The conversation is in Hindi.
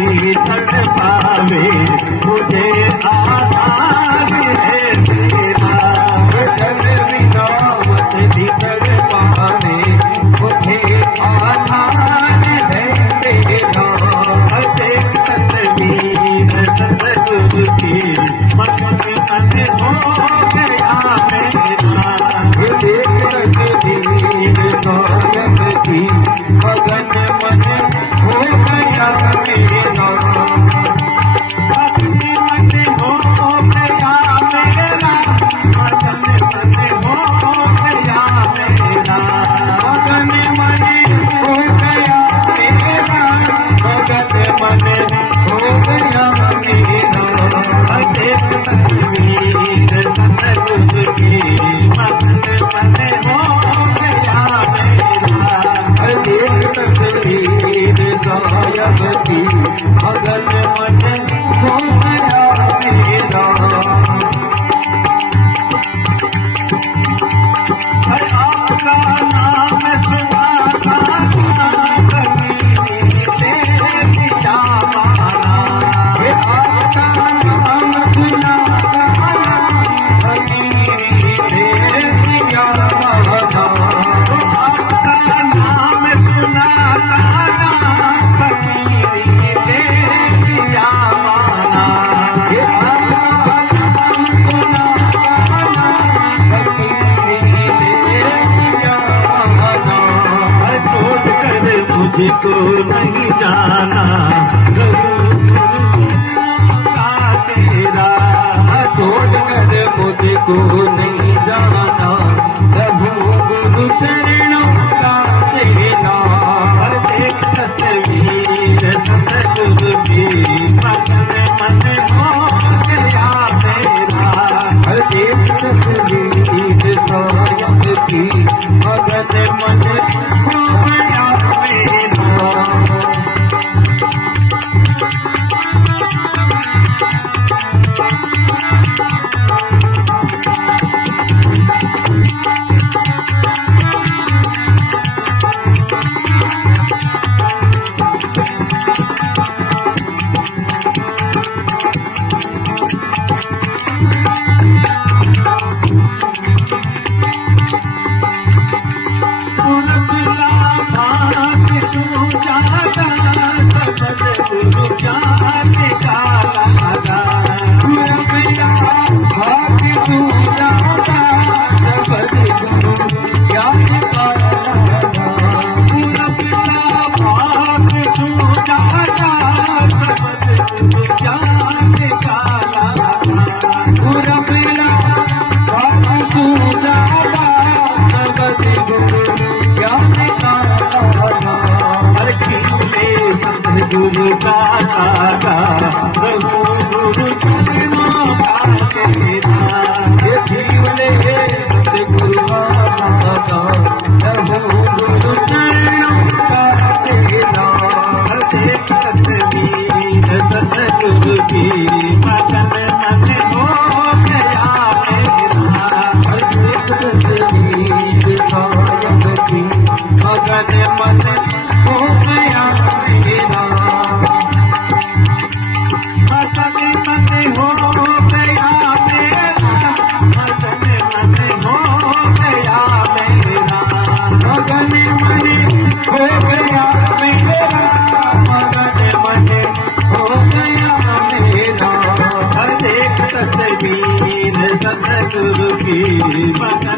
भी तड़पावे मुझे आधार है तेरा। जब भी नामत भी तड़पावे मुझे आधार है तेरा। देख तस्वीर सतगुरु की मन में हो गया मेरा। देख तस्वीर सायब की मगन मन हो गया मेरा। अपनी मन हो गया मेरा, मगन मन हो गया मेरा। मगन मन हो गया मेरा, मगन मन हो गया मेरा। देख तस्वीर सतगुरु की मन हो गया मेरा। देख तस्वीर सायब की मगन मन हो गया मेरा। आपका नाम सुना कभी दिया माना। आपका नाम सुना कभी दिया माना। आपका नाम सुना कभी दिया माना। छोड़ कर मुझको नहीं जाना का तेरा। छोड़ कर मुझको नहीं जाना प्रभु गुरु चरणों का तेरा। देख तस्वीर सतगुरु की मन हो गया मेरा। देख तस्वीर सायब की मगन मन हो गया मेरा। गुरु का सागा प्रभु गुरु चरणों का तेरा। ये जीवन है गुरु का सागा प्रभु गुरु चरणों का तेरा। देख तस्वीर सतगुरु की मगन मन हो गया मेरा। देख तस्वीर सायब की मगन मन हो गया मेरा। मगन मन हो गया मेरा, मगन मन हो गया मेरा। मगन मन हो गया मेरा, मगन मन हो गया मेरा। देख तस्वीर सतगुरु की मगन